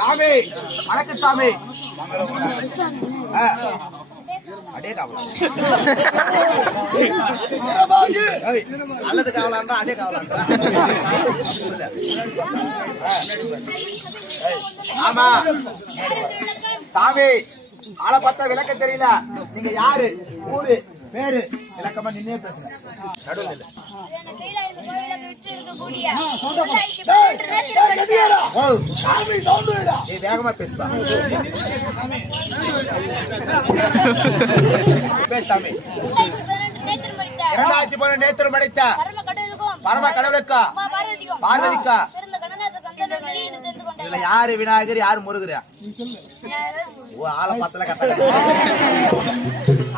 சாமி வணக்கம் சாமி. அடே காவலாம் அல்லது காவலான்றா அடே காவலான்றா. ஆமா சாமி, ஆளை பார்த்தா விளக்க தெரியல. நீங்க யாரு, ஊரு, பேரு விளக்கமா நின்னே பேசுங்க. நடுவில் இல்ல. வேகமா பேசுவா. பேசாமி 2000 நேத்திரம் படைத்த பரம கடவுளுக்கா பார்வதிக்கா இதுல யாரு விநாயகர், யாரு முருகர்? ஆளை பார்த்தல கத்த.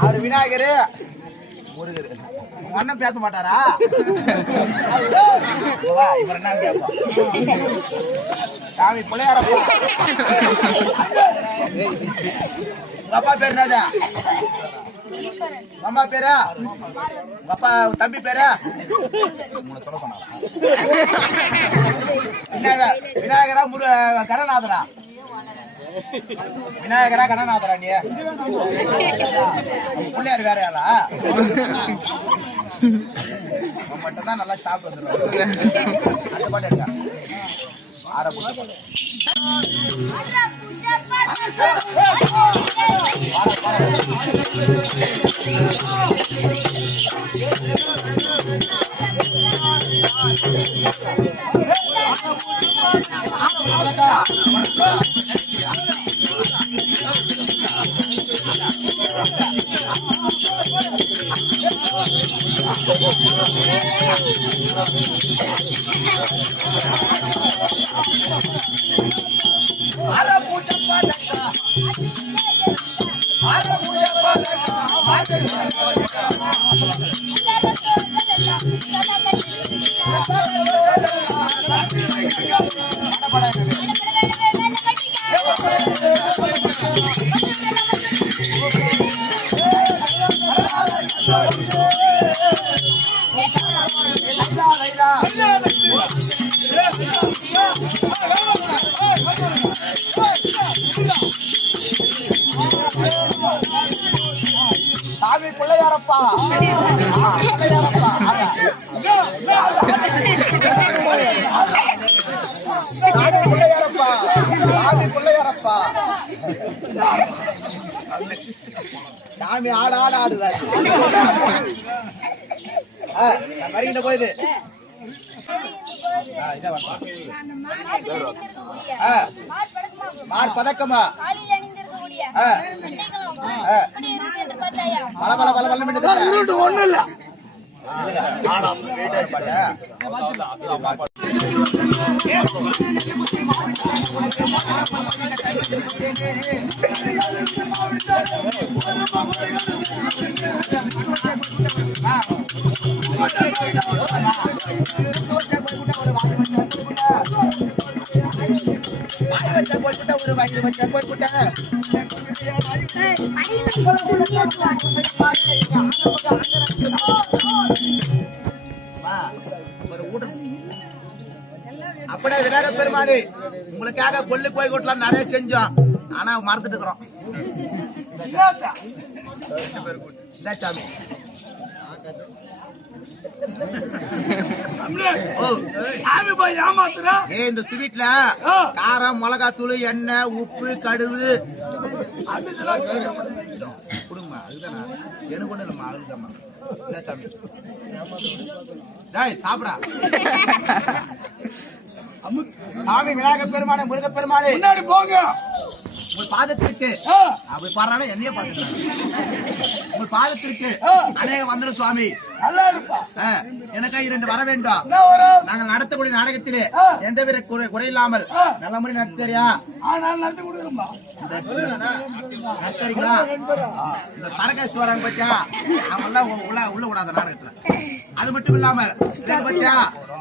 அவரு விநாயகரு, முருகர். உங்க அண்ணன் பேச மாட்டாரா? இவர் என்ன கேட்போம்? சாமி பிள்ளையாரப்பா. உங்க அப்பா பேர் என்னது? அம்மா பேரா? உங்க அப்பா தம்பி பேரா? சொல்ல சொன்னாரா? விநாயகரா கணநாதரா? விநாயகரா கணநாதரா? நீ பிள்ளையார் வேற யாரா? மட்டும் தான் நல்லா சாப்பிட்டு வந்துடும். அந்த பாட்டு எடுக்க ஆற பூஜை சாமி பிள்ளையாரப்பா. சாமி ஆடு ஆடு ஆடுதாரு. வருகின்ற போது மார் பதக்கமா பல பல பல பல ஒண்ணு இல்ல. ஒரு வயிறு வச்ச போய்விட்ட அப்படியே விநாயகர் பெருமானே உங்களுக்காக கொல்லு கோய் கொட்டலாம் நிறைய செஞ்சோம். ஆனா மறந்துட்டு இருக்கிறோம். சாமி இந்த ஸ்வீட்ல காரம், மிளகாத்தூள், எண்ணெய், உப்பு, கடுகு கொடுங்கம்மா. அதுதானா எனக்கு ஒண்ணு இல்லம்மா, அதுதாம்மா. சாமி சாப்பிடா. சாமி விநாயகர் பெருமானே, முருகப் பெருமானே முன்னாடி போங்க. உங்கள் பாதத்திற்கு அப்படி பாடுறானே என்னைய பாத்து உங்கள் பாதத்திற்கு அநேக வந்தன சுவாமி. எனக்கு 2 வர வேண்டும். நாங்கள் நடத்தக்கூடிய நாடகத்திலே எந்தவித குறையில்லாமல் நல்ல முறை நடத்துறியா? நடத்துறீங்களா? இந்த சரகேஸ்வரன் பத்தியா அவங்கெல்லாம் உள்ள விடாத நாடகத்துல. அது மட்டும் இல்லாம பத்தியா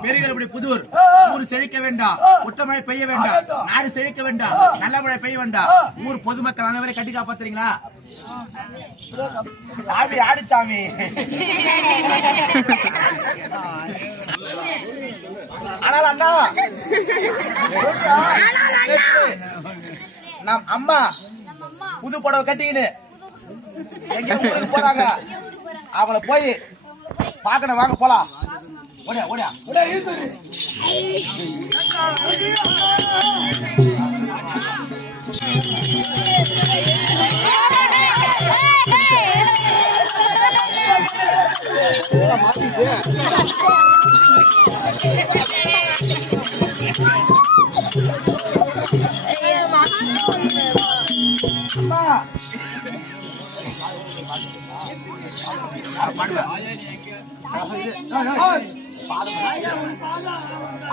பெரியபடி புதூர் ஊர் செழிக்க வேண்டாம், குற்றமழை பெய்ய வேண்டாம், நாடு செழிக்க வேண்டாம், நல்ல மழை பெய்ய வேண்டாம், ஊர் பொதுமக்கள் அனைவரை கட்டி காப்பாத்துறீங்களா? சாமி ஆடு சாமி. ஆனால் அண்ணா நம் அம்மா புது புடவை கட்டிக்கின்னு எங்க போறாங்க. அவளை போய் பாக்கணும், வாங்க போலாம். ஓடியா ஓடியா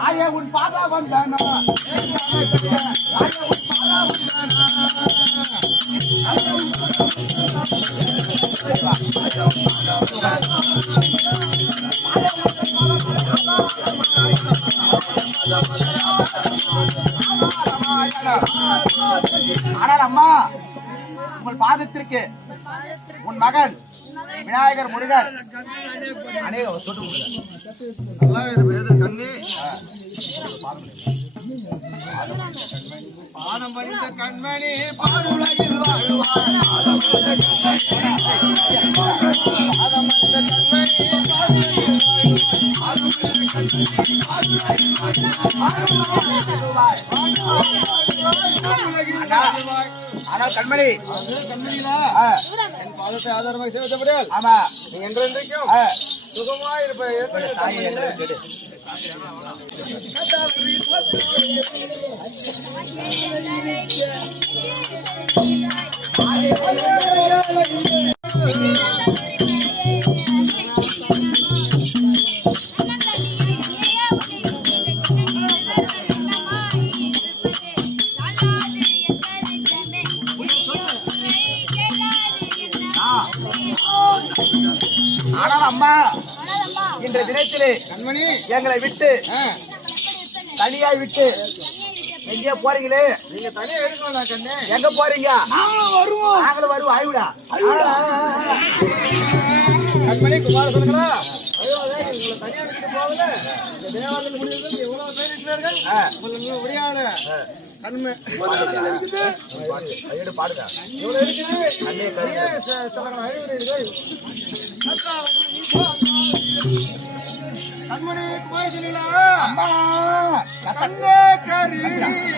ஆயா உன் பாதா வந்தானா, ஆனால் அம்மா உங்கள் பாதத்திற்கு உன் மகன் விநாயகர் முருகர் அநேக பாதம் பணிந்த கண்மணி பாருலகில் வாழ்வார். பாதம் பணிந்த ஆனால் கண்மணி என் பாதத்தை ஆதாரமாக செய்வதப்படியால் ஆமா நீ என்றென்றைக்கும் சுகமாய் இருப்ப தாயை கேடு. ஆனால் அம்மா இன்றைய தினத்திலே கண்மணி எங்களை விட்டு தனியாய் விட்டு எங்கேயா போறீங்களே? நீங்க தனியா எடுக்கணும் கண்ணு. எங்க போறீங்க? நாங்களும் வருவோம். ஆய்வுடா கண்மணி குமார சொல்லுங்களா? உங்களை தனியா விட்டு போகல. இந்த தேவாலயத்தில் முடிவு எவ்வளவு பேர் இருக்கிறார்கள். உங்களுக்கு முடியாத கண்மை பாடுங்க. இவ்வளவு இருக்குது கண்மணி குமார சொல்லுங்களா? கண்ணே கரி சொல்லி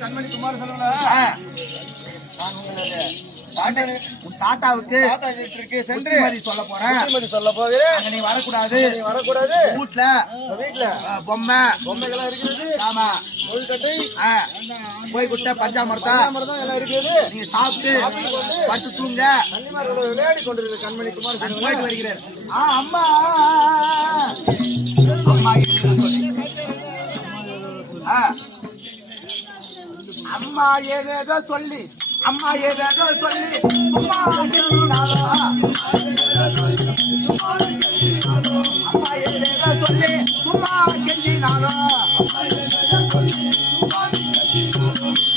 கண்மணி குமார செல்வங்களா, உன் தாத்தாவுக்கு சென்று சொல்ல போறேன். நீ வரக்கூடாது, வீட்டுல பொம்மைகள் இருக்குது. ஆமா, போய் குட்ட பஞ்சாமிரதா எல்லாம் இருக்குது. நீங்க சாப்பிட்டு படுத்து தூங்க. விளையாடி கொண்டிருக்க கண்மணி குமார் போயிட்டு வருகிறேன். அம்மா அம்மா அம்மா ஏதேதோ சொல்லி அம்மா ஏதேதோ சொல்லி அம்மா ஏதேதோ சொல்லி சும்மா கெஞ்சினாலோ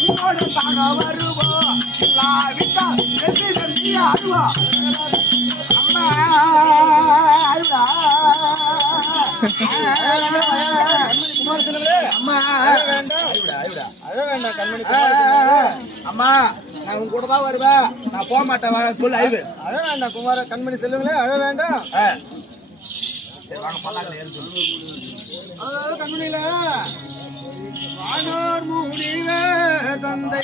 உன்னோட தாங்க வருவோம் இல்லாவிட்டா நெஞ்சி அழுவா அம்மா அழுவா அம்மா அம்மா நான் உங்க கூட தான் வருவேன். நான் போக மாட்டேன் சொல்லு. அழுவு அழ வேண்டாம் குமார கண்மணி செல்லுங்களே, அழ வேண்டாம். கண்மணியில வானோர் முடிவே தந்தை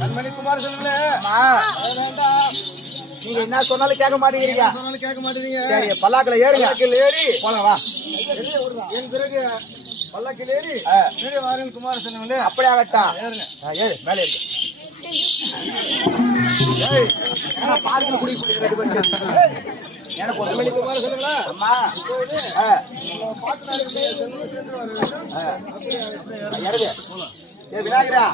கண்மணி குமார் சொல்லுங்களே, நீங்க என்ன சொன்னாலும் கேட்க மாட்டேங்கிறீங்க. சரி, பல்லாக்கில் ஏறுங்க. ஏறி போலாம் வா. என் பிறகு பல்லாக்கில் ஏறி வாரன் குமார் சொன்னீங்களே, அப்படியே ஆகட்டும். ஏறு மேலே இருக்கு. பாலுக்கு குடி எனக்கு ஒரு மணி குமார் சொல்லுங்களா. அம்மா இறகு விநாயகரா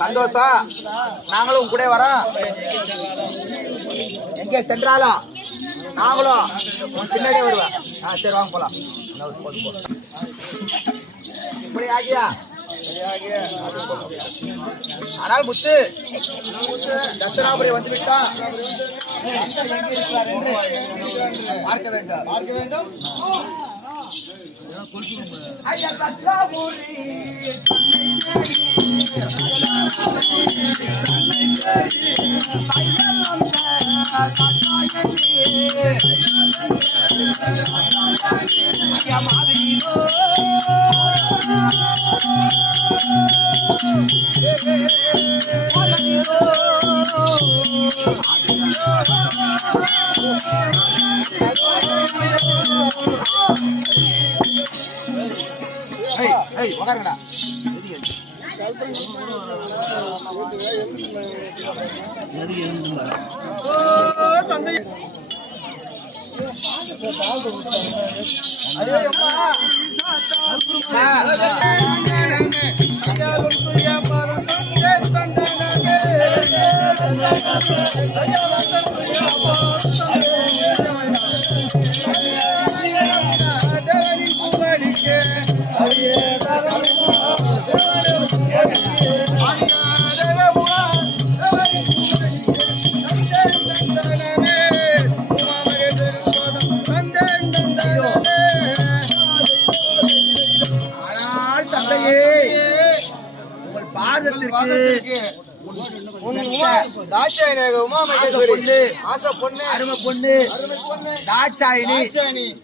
சந்தோஷம். நாங்களும் கூட வரோம். எங்கே சென்றாலும் நாங்களும் பின்னாடியே வருவேன். சரி வாங்க போலாம். இப்படி ஆகியா ஆனால் முத்து தசராபுரி வந்து விட்டான். பார்க்க வேண்டும். ஐயா தசராபுரி உக்காருங்கடா. தந்தை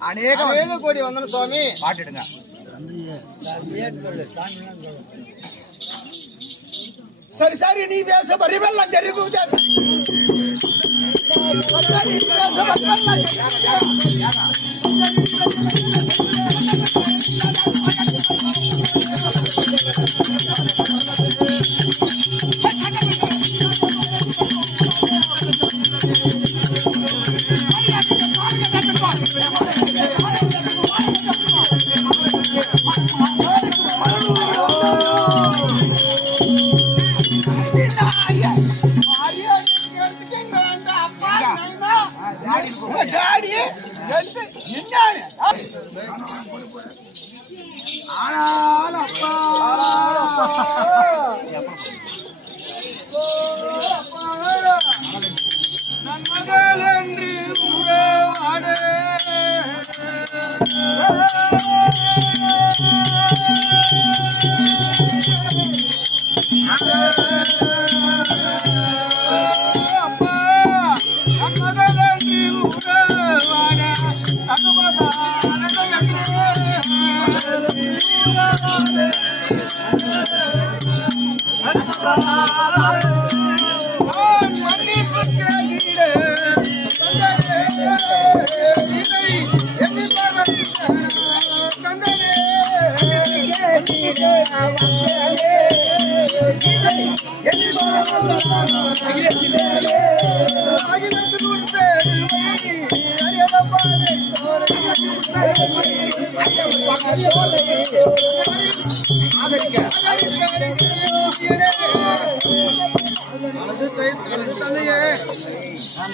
அநேக கோடி வந்தன சுவாமி. பாட்டுடுங்க. சரி சரி நீ பேச பரிவெல்லாம் தெரிவு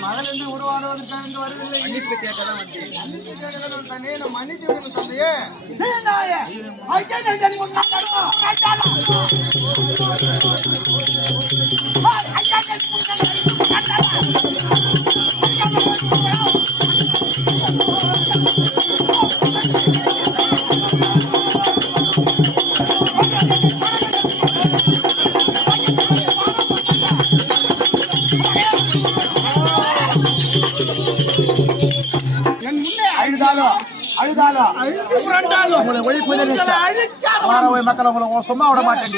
மகன் என்று உருவானவதற்கு வருவதில்லை. மன்னிப்பு கேட்கதான் வந்தேன். மன்னிச்சு தந்தையே. மக்களை உங்களை சும்மா விட மாட்டேன்.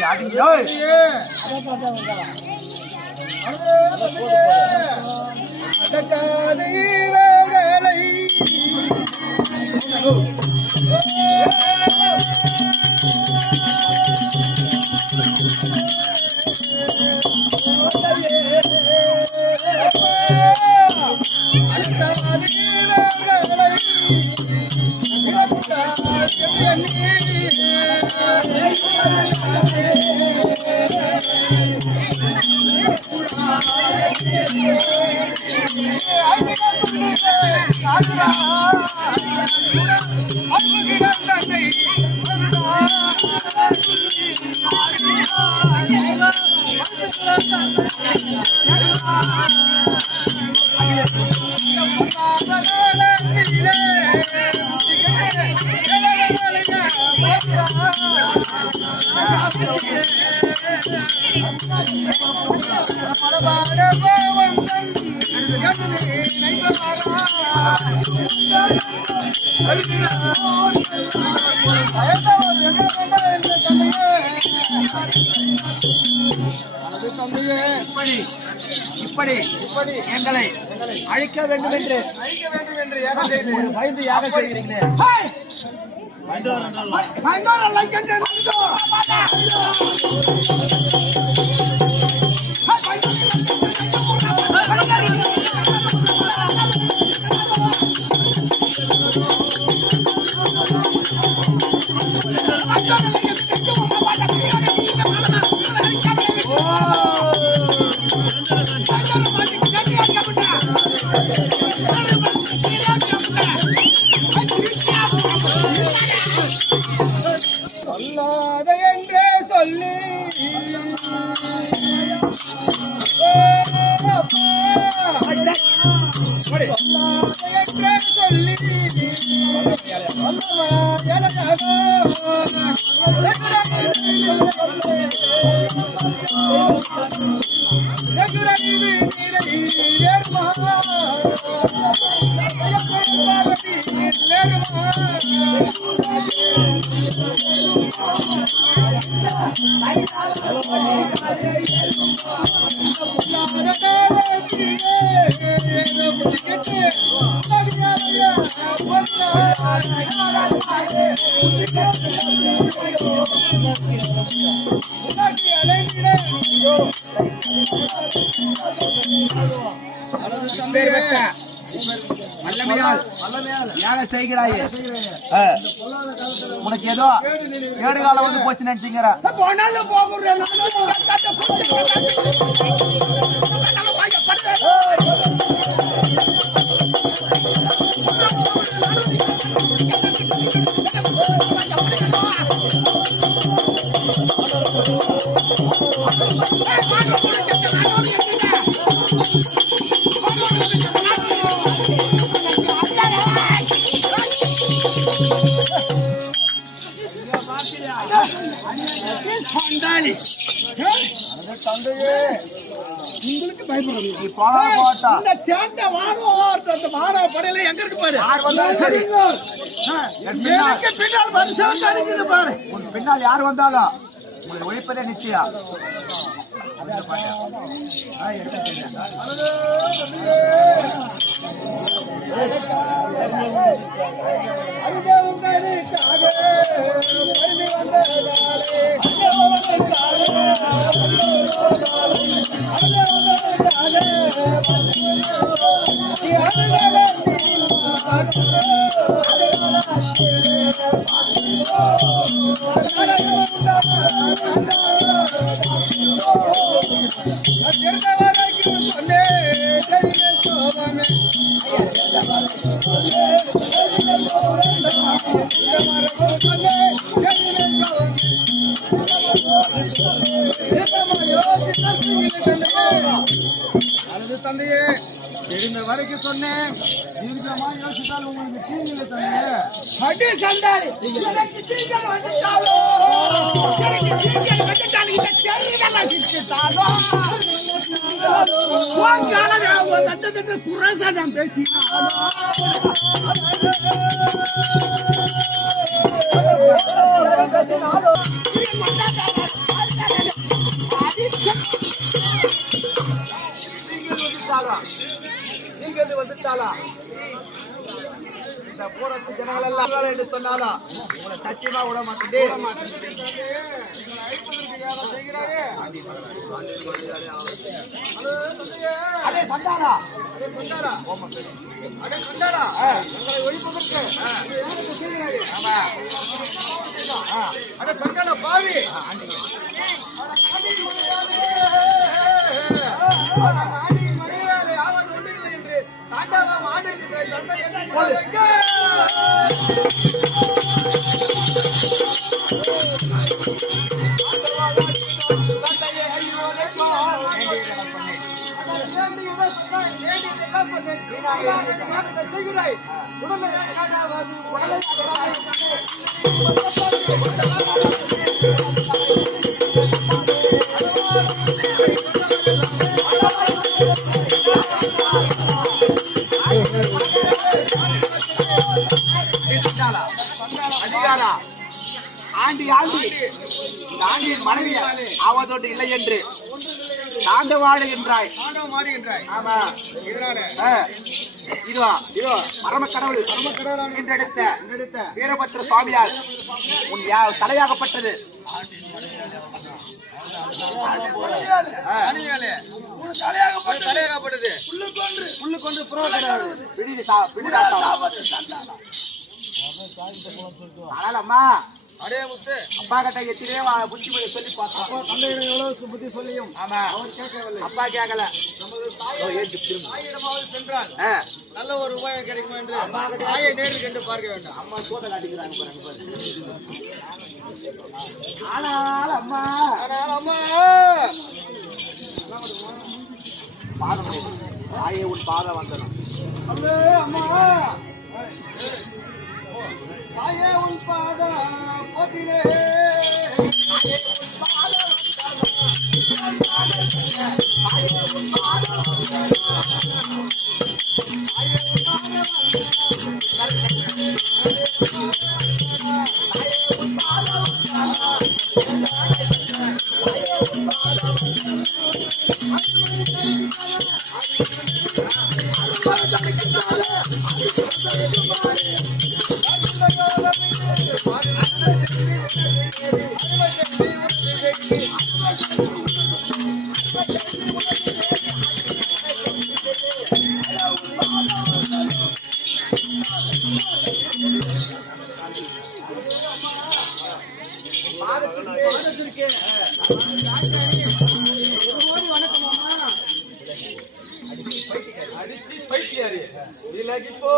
இப்படி எங்களை அழிக்க வேண்டும் என்று பயந்து யாக செய்கிறீங்களே. ஏக செய்கிறாயே உனக்கு ஏதோ ஏடு காலம் வந்து போச்சு நினைச்சீங்க உங்களுக்கு பயப்படணும். நீ போனா போட்டா இந்த சேட்டை வாரோ படையில எங்க இருக்கு பாரு. யார் வந்தாலும் சரி எனக்கு பின்னால் வருஷம் அடிக்குது பாரு. உன் பின்னால் யார் வந்தாலும் உங்களை ஒழிப்பதே நிச்சயம். தந்தையே தெரிந்த வரைக்கும் சொன்னேன். தீர்க்கமா யோசித்தால் உங்களுக்கு தீங்கில்லை தந்தையே. அடி சண்டாளி எனக்கு தீங்கல் வந்துட்டாலோ, எனக்கு தீங்கல் வந்துட்டாலும் இந்த தெருவெல்லாம் சிக்கிட்டாலோ தட்டு குரசாட்டம் பேசினாலோ நீங்கள் வந்துட்டாளா இந்த பூரத்து ஜனங்கள் எல்லாம் என்று சொன்னாலும் உங்களை சத்தியமா விட மாட்டேன். அதே சண்டாரா ஒழிப்பதற்கு சண்டால பாவி அதிகாரா ஆண்டி ஆண்டி இந்த ஆண்டியின் மனைவி ஆவதோடு இல்லை என்று தாண்டவாடு என்றாய். ஆமா இதுவா பரம கடவுள் என்றெடுத்த வீரபத்ர சுவாமியார் உன் தலையாகப்பட்டது. தலையாகப்பட்டது உள்ளுக்கொண்டு ஆனால் அம்மா அடே முத்து அப்பா கிட்ட எத்தனையோ புத்தி சொல்லி பார்த்தோம். தந்தையிடம் எவ்வளவு புத்தி சொல்லியும் ஆமா அவர் கேட்கவில்லை. அப்பா கேட்கல. ஆயிரமாவது சென்றால் நல்ல ஒரு உபாயம் கிடைக்கும் என்று தாயை நேரில் கண்டு பார்க்க வேண்டும். அம்மா சோத காட்டிக்கிறாங்க. ஆனால் அம்மா பாதம் தாயே உன் பாதம் வந்தனும். அம்மா தாயே உன் பாதம் போட்டினே அடிச்சு பைத்தியாரி விலகி போ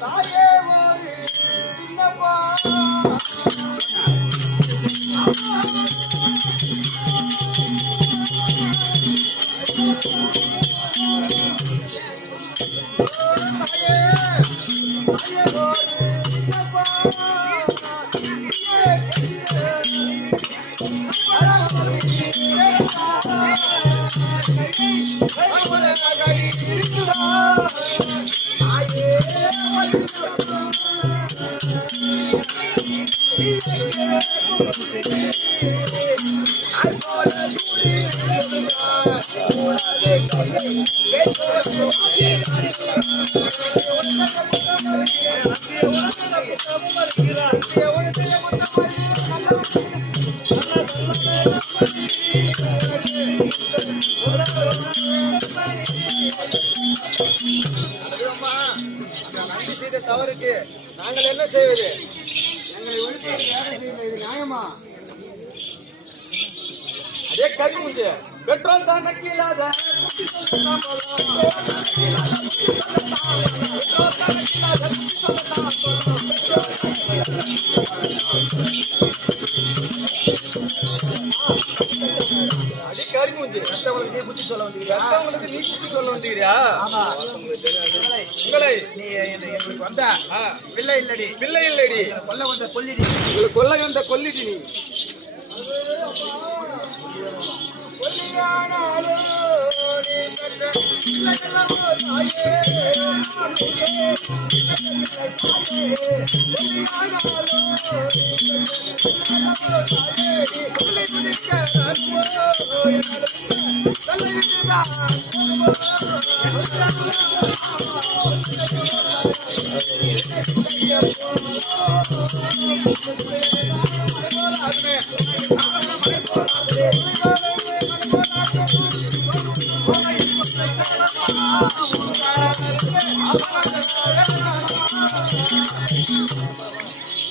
தாயே ஒரு சின்னப்பா தவறுக்கு நாங்கள் என்ன செய்வது? எங்களை ஒழிப்பது நியாயமா? அதே கருமுஞ்சு பெட்ரோல் தான் நக்கிலாத அதே கருமுஞ்சு நீ புத்தி சொல்ல வந்தீங்க. நீ புத்தி சொல்ல வந்தீங்கயா? ஆமா. உங்களை நீ எங்களுக்கு வந்த பிள்ளை இல்லடி, பிள்ளை இல்லடி, கொல்ல வந்த கொல்லிடி, உங்களுக்கு கொல்ல வந்த கொல்லிடி. நீ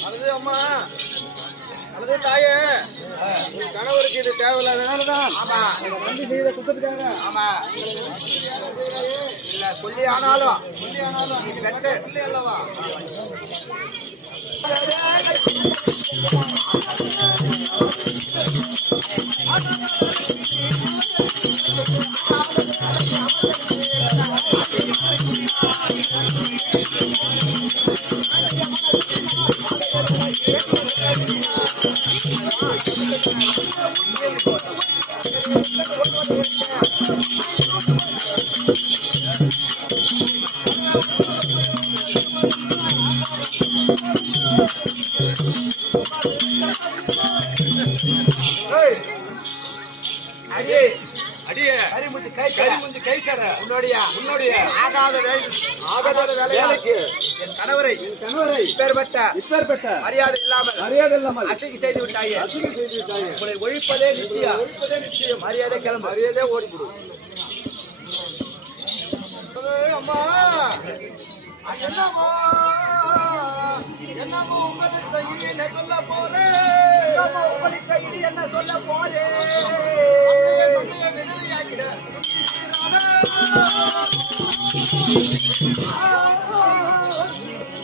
அல்லது அம்மா, அல்லது தாயே, கணவருக்கு இது தேவையில்லாதனாலதான். ஆமா, வந்து செய்த குத்தத்துக்காக. ஆமா, இல்ல கொல்லி ஆனாலும் நீ பெற்ற பிள்ளை அல்லவா? உன்னுடைய ஆகாத வேலைக்கு என் கணவரை இப்பேற்பட்ட மரியாதை இல்லாமல் அசைக்கு செய்து விட்டாயே. உங்களை ஒழிப்பதே நிச்சயம். மரியாதை கிளம்பு, மரியாதை ஓடிவிடும். அம்மா என்னமோ உங்களை செய்ய என்ன சொல்ல போறேன், என்ன சொல்ல போறேன். விதவையாக்கிட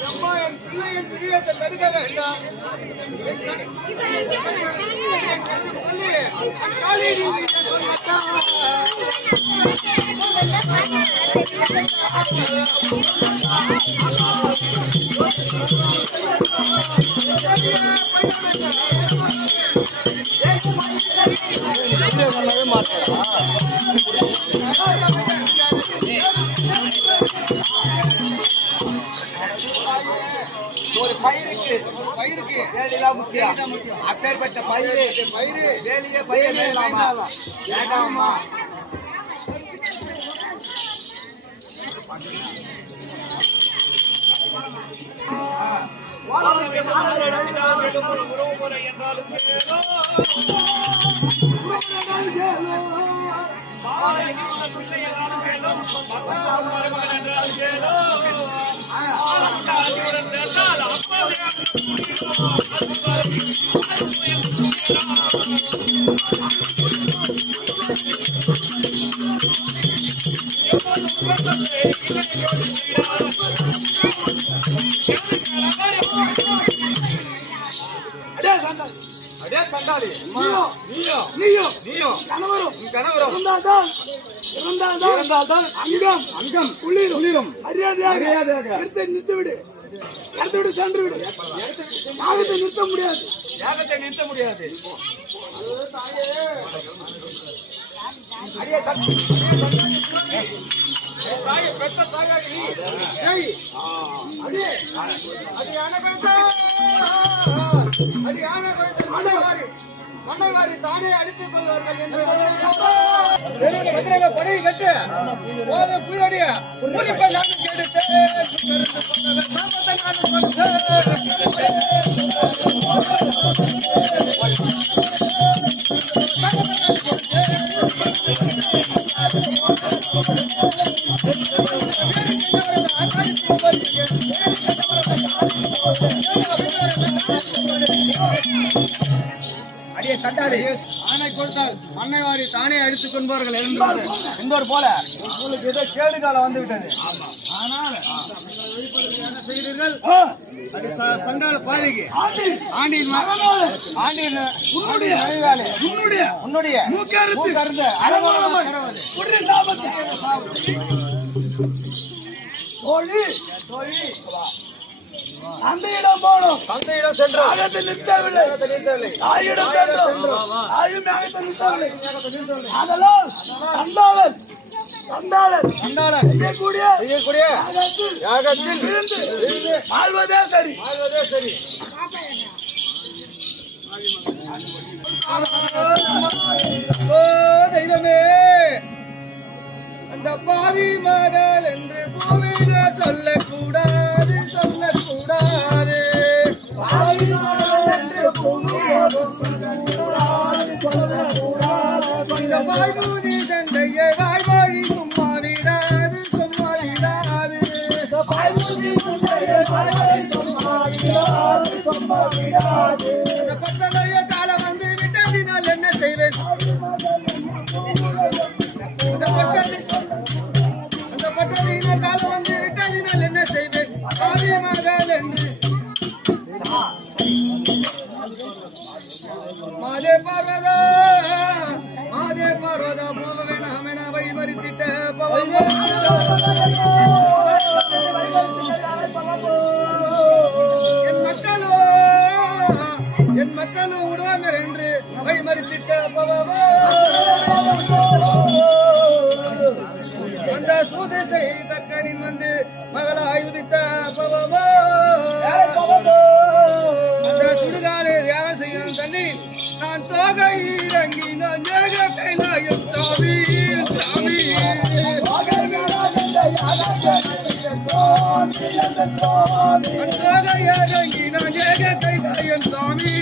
அம்மா, என் பிள்ளை என் பிரியத்தை தடுக்க வேண்டாம். ஒரு பயிருக்கு வேலைதான் முக்கியம். அப்பேற்பட்ட பயிரு வேலையே பயிர் வேண்டாமா? வேண்டாமா? அடே சண்டாளி, நீயோ கணவரும் இருந்தால்தான் அங்கம் குளிரும். மரியாதையாக நிறுத்தி விடு. சென்று விடு. யாகத்தை நிறுத்த முடியாது. பெத்த தாயாடி மண்ணைவாரி தானே அடித்துக் கொள்வார்கள் என்று படையை கட்டு போத புயடிய குறிப்பை நானும் அடியே சண்டாளி, ஆணை கொடுத்தால் மண்ணைவாரி தானே அடித்துக் கொள்வார்கள் என்பவர் போல உங்களுக்கு ஏதோ கேடு காலம் வந்து விட்டது. ஆனால் என்ன செய்கிறீர்கள்? சண்டாள பாதிக்கு உன்னுடைய மூக்கறுத்து தந்தையிடம் போனோம். தந்தையிடம் சென்றோம். ஆகத்தை நிறுத்தவில்லை. தாயிடம் சென்றோம். தாயும் ஆகத்தை நிறுத்தவில்லை. அதனால் சண்டாளன் செய்யக்கூடிய யாகத்தில் இருந்து வாழ்வதே சரி. தெய்வமே, அந்த பாவி மகள் என்று பூமியில சொல்லக்கூடாது. இந்த வாழ்மூதி சண்டையை வாழ்மொழி சும்மா விடாது. அந்த பத்தலைய காலம் வந்து விட்டதினால் என்ன செய்வேன்? அந்த பட்டதின காலம் வந்து விட்டதினால் என்ன செய்வேன்? பாவி மகள் என்று மாதே பார்வதா போக வேணாம் என வழிமறித்திட்ட பவமோ என் மக்களும் உடவர் என்று வழிமறித்திட்ட பவமோ அந்த சூதை செய்தக்கனின் வந்து மகளாய் உதித்த பவமோ அந்த சுடுகாடு தியாகம் செய்யும் தண்ணி நான் தோகை இறங்கி நான் ஏக கைலாயம் சாமி தோகை இறங்கி நான் ஏக கைலாயம் சாமி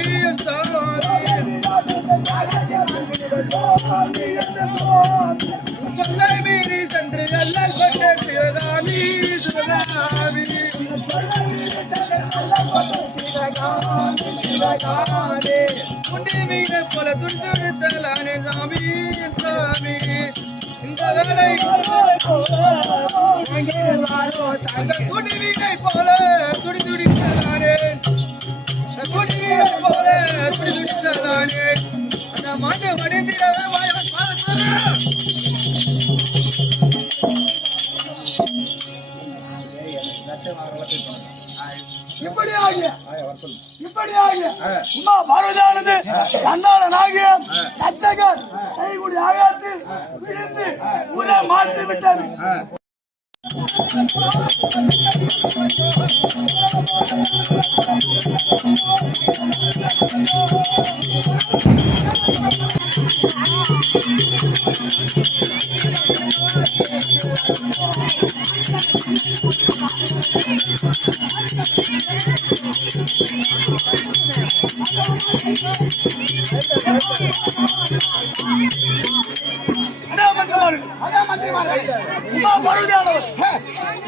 சொல்லை மீறி சென்று அல்லல் பட்ட சிவகாமி குண்டி மீன போல துடித்தலானே சாமி இந்த வேலை குண்டி மீனை போல துடித்தலானே இப்படியாக உமா பார்வதியானது சந்தானனாகிய தச்சகர் கைகுடி ஆகாத்தில் விழுந்து உரை மாற்றி விட்டது.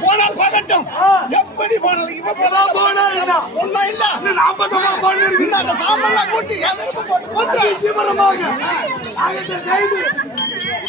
போனால் பார்க்கட்டும் எப்படி போனால் சாம்பல்லாம் கூட்டி தீவிரமாக